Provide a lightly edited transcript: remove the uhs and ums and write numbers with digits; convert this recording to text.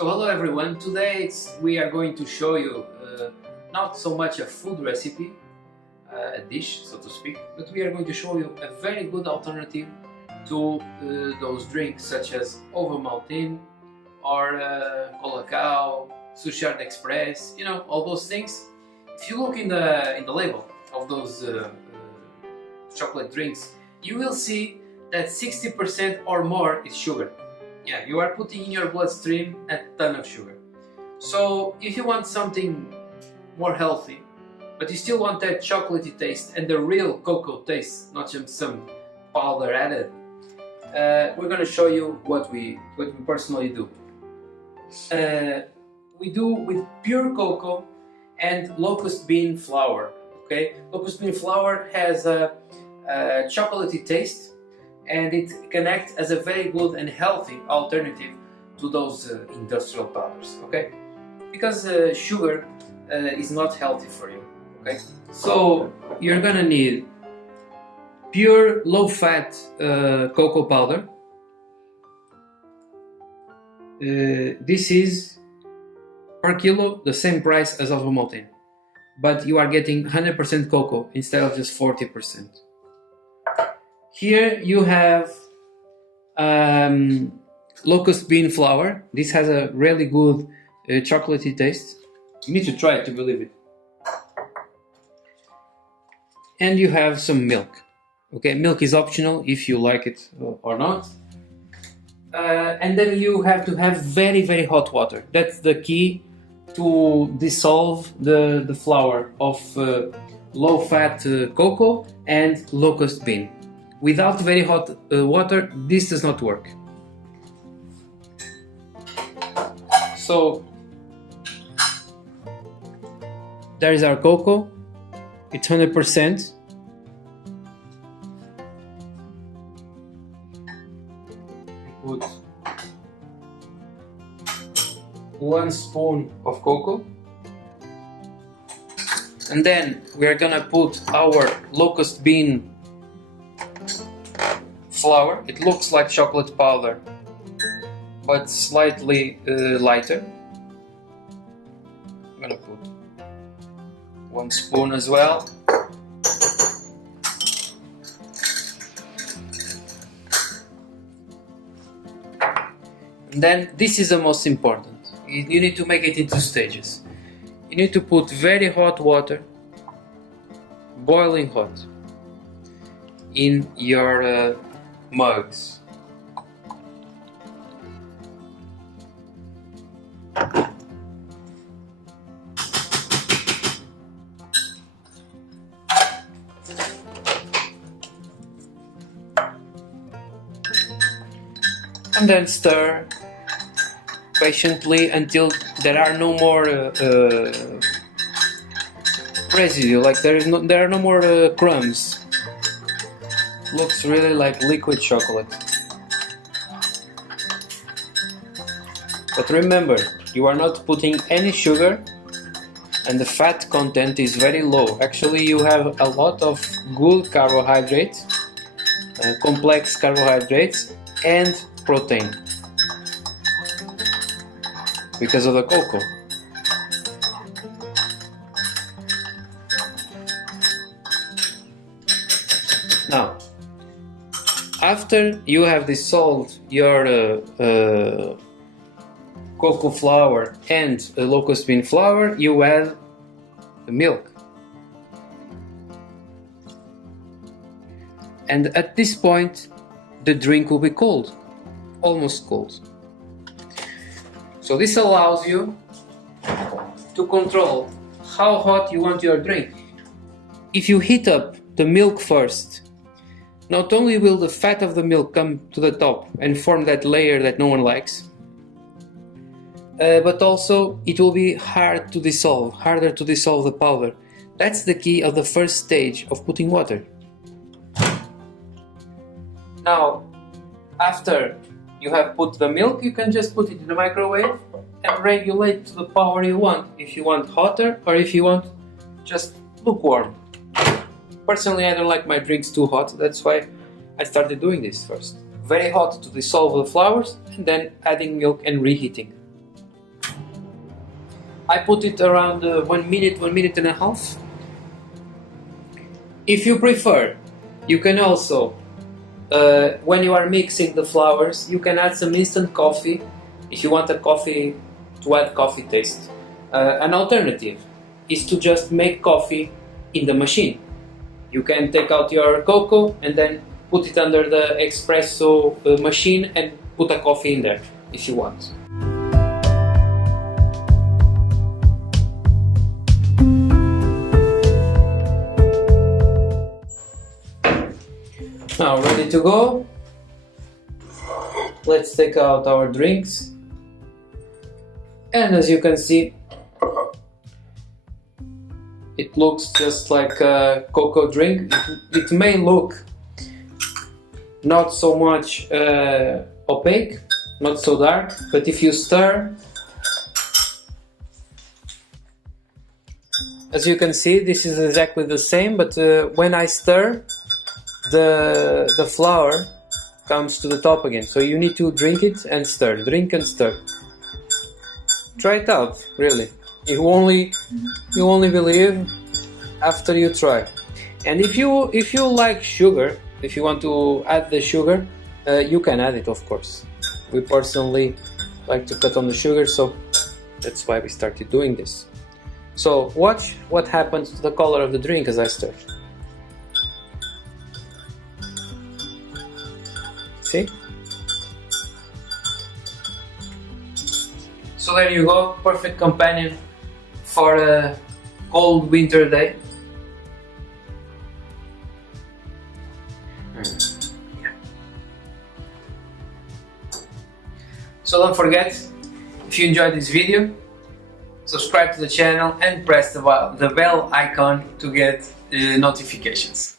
So hello everyone, today we are going to show you not so much a food recipe, a dish so to speak, but we are going to show you a very good alternative to those drinks such as Ovomaltine or kəʻkaʊ, Suchard Express, you know, all those things. If you look in the label of those chocolate drinks, you will see that 60% or more is sugar. Yeah, you are putting in your bloodstream a ton of sugar. So if you want something more healthy, but you still want that chocolatey taste and the real cocoa taste, not just some powder added, we're going to show you what we personally do. We do with pure cocoa and locust bean flour. Okay, locust bean flour has a chocolatey taste, and it can act as a very good and healthy alternative to those industrial powders, okay? Because sugar is not healthy for you, okay? So you're gonna need pure low-fat cocoa powder. This is per kilo the same price as Ovomaltine, but you are getting 100% cocoa instead of just 40%. Here you have locust bean flour. This has a really good chocolatey taste. You need to try it to believe it. And you have some milk. Okay, milk is optional if you like it or not. And then you have to have very, very hot water. That's the key to dissolve the flour of low-fat cocoa and locust bean. Without very hot water, this does not work. So there is our cocoa. It's 100%. Put 1 spoon of cocoa, and then we are gonna put our locust bean flour. It looks like chocolate powder, but slightly lighter. I'm gonna put 1 spoon as well. And then this is the most important. You need to make it into stages. You need to put very hot water, boiling hot, in your mugs. And then stir patiently until there are no more residue, like there are no more crumbs. Looks really like liquid chocolate. But remember, you are not putting any sugar, and the fat content is very low. Actually, you have a lot of good carbohydrates, complex carbohydrates, and protein because of the cocoa. Now, after you have dissolved your cocoa flour and locust bean flour, you add the milk. And at this point, the drink will be cold, almost cold. So this allows you to control how hot you want your drink. If you heat up the milk first, not only will the fat of the milk come to the top and form that layer that no one likes, but also it will be harder to dissolve the powder. That's the key of the first stage of putting water. Now, after you have put the milk, you can just put it in the microwave and regulate to the power you want. If you want hotter or if you want just lukewarm. Personally, I don't like my drinks too hot, that's why I started doing this first. Very hot to dissolve the flours and then adding milk and reheating. I put it around 1 minute, 1 minute and a half. If you prefer, you can also, when you are mixing the flours, you can add some instant coffee if you want a coffee to add coffee taste. An alternative is to just make coffee in the machine. You can take out your cocoa and then put it under the espresso machine and put a coffee in there if you want. Now ready to go. Let's take out our drinks. And as you can see, it looks just like a cocoa drink. It may look not so much opaque, not so dark, but if you stir, as you can see, this is exactly the same, but when I stir, the flour comes to the top again. So you need to drink it and stir, drink and stir. Try it out, really. You only believe after you try. And if you like sugar, if you want to add the sugar, you can add it, of course. We personally like to cut on the sugar, so that's why we started doing this. So watch what happens to the color of the drink as I stir. See? So there you go, perfect companion for a cold winter day. So don't forget, if you enjoyed this video, subscribe to the channel and press the bell icon to get notifications.